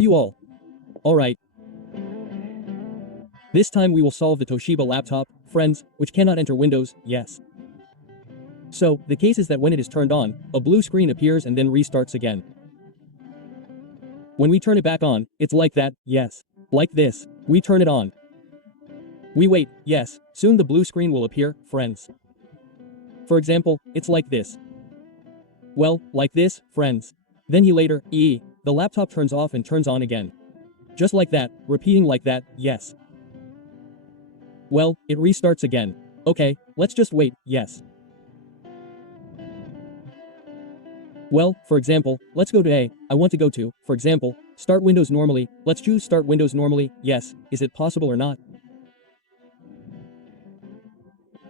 You all. Alright. This time we will solve the Toshiba laptop, friends, which cannot enter Windows, yes. So, the case is that when it is turned on, a blue screen appears and then restarts again. When we turn it back on, it's like that, yes. Like this. We turn it on. We wait, yes, soon the blue screen will appear, friends. For example, it's like this. Well, like this, friends. Then the laptop turns off and turns on again. Just like that, repeating like that, yes. Well, it restarts again. Okay, let's just wait, yes. Well, for example, let's go to I want to go to, for example, start Windows normally, let's choose start Windows normally, yes, is it possible or not?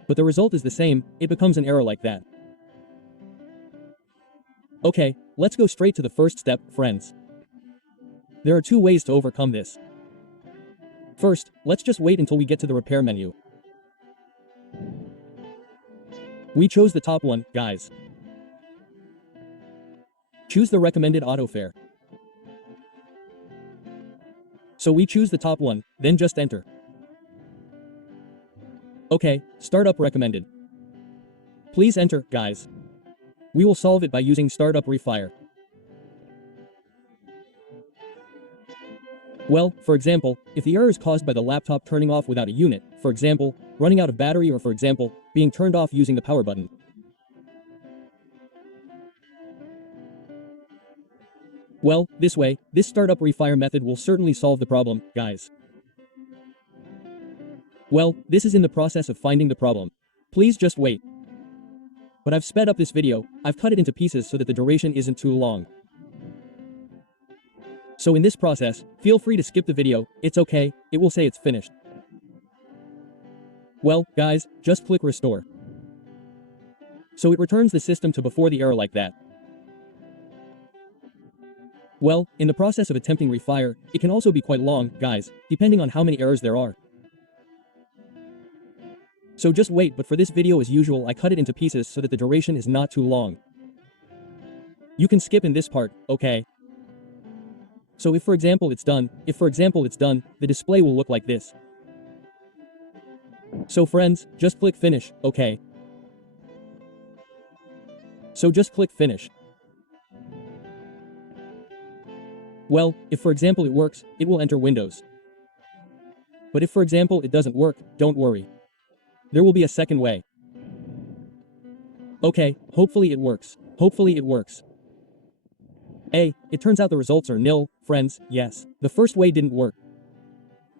But the result is the same, it becomes an error like that. Okay, let's go straight to the first step, friends. There are two ways to overcome this. First, let's just wait until we get to the repair menu. We chose the top one, guys. Choose the recommended auto fare. So we choose the top one, then just enter. Okay, startup recommended. Please enter, guys. We will solve it by using startup refire. Well, for example, if the error is caused by the laptop turning off without a unit, for example, running out of battery or for example, being turned off using the power button. Well, this way, this startup refire method will certainly solve the problem, guys. Well, this is in the process of finding the problem. Please just wait. But I've sped up this video, I've cut it into pieces so that the duration isn't too long. So in this process, feel free to skip the video, it's okay, it will say it's finished. Well, guys, just click restore. So it returns the system to before the error like that. Well, in the process of attempting refire, it can also be quite long, guys, depending on how many errors there are. So just wait, but for this video as usual I cut it into pieces so that the duration is not too long. You can skip in this part, okay? So if for example it's done, the display will look like this. So friends, just click finish, okay? So just click finish. Well, if for example it works, it will enter Windows. But if for example it doesn't work, don't worry. There will be a second way. Okay, hopefully it works. Hopefully it works. It turns out the results are nil, friends, yes. The first way didn't work.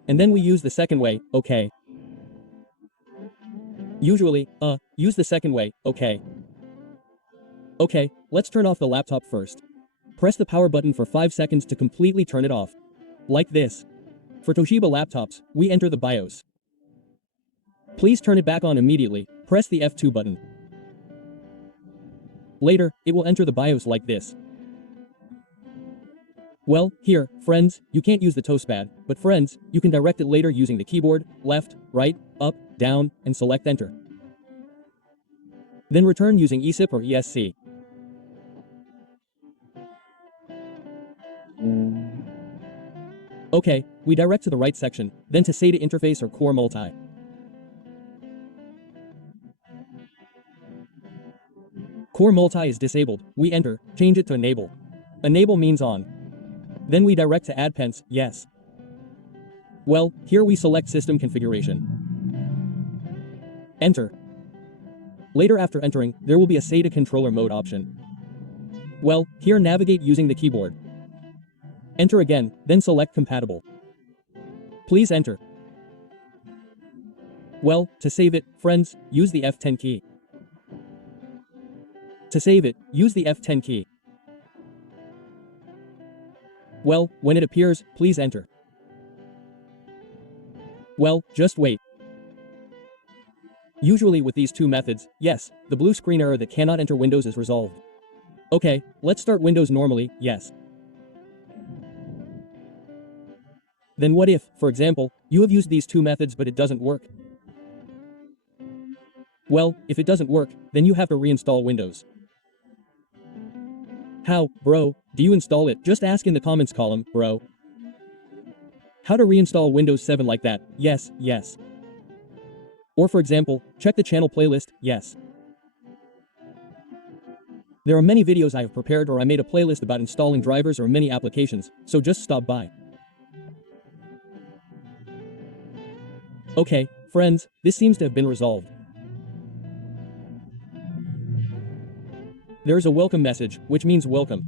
And then we use the second way, okay. Usually, use the second way, okay. Okay, let's turn off the laptop first. Press the power button for 5 seconds to completely turn it off. Like this. For Toshiba laptops, we enter the BIOS. Please turn it back on immediately, press the F2 button. Later, it will enter the BIOS like this. Well, here, friends, you can't use the touchpad, but friends, you can direct it later using the keyboard, left, right, up, down, and select enter. Then return using ESIP or ESC. Okay, we direct to the right section, then to SATA interface or core multi. Core multi is disabled, we enter, change it to enable. Enable means on. Then we direct to add pens, yes. Well, here we select system configuration. Enter. Later after entering, there will be a SATA controller mode option. Well, here navigate using the keyboard. Enter again, then select compatible. Please enter. Well, to save it, friends, use the F10 key. To save it, use the F10 key. Well, when it appears, please enter. Well, just wait. Usually with these two methods, yes, the blue screen error that cannot enter Windows is resolved. Okay, let's start Windows normally, yes. Then what if, for example, you have used these two methods but it doesn't work? Well, if it doesn't work, then you have to reinstall Windows. How, bro? Do you install it? Just ask in the comments column, bro. How to reinstall Windows 7 like that? Yes, yes. Or for example, check the channel playlist, yes. There are many videos I have prepared, or I made a playlist about installing drivers or mini applications, so just stop by. Okay, friends, this seems to have been resolved. There is a welcome message, which means welcome.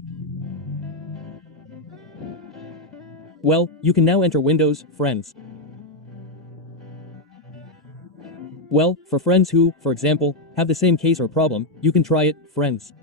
Well, you can now enter Windows, friends. Well, for friends who, for example, have the same case or problem, you can try it, friends.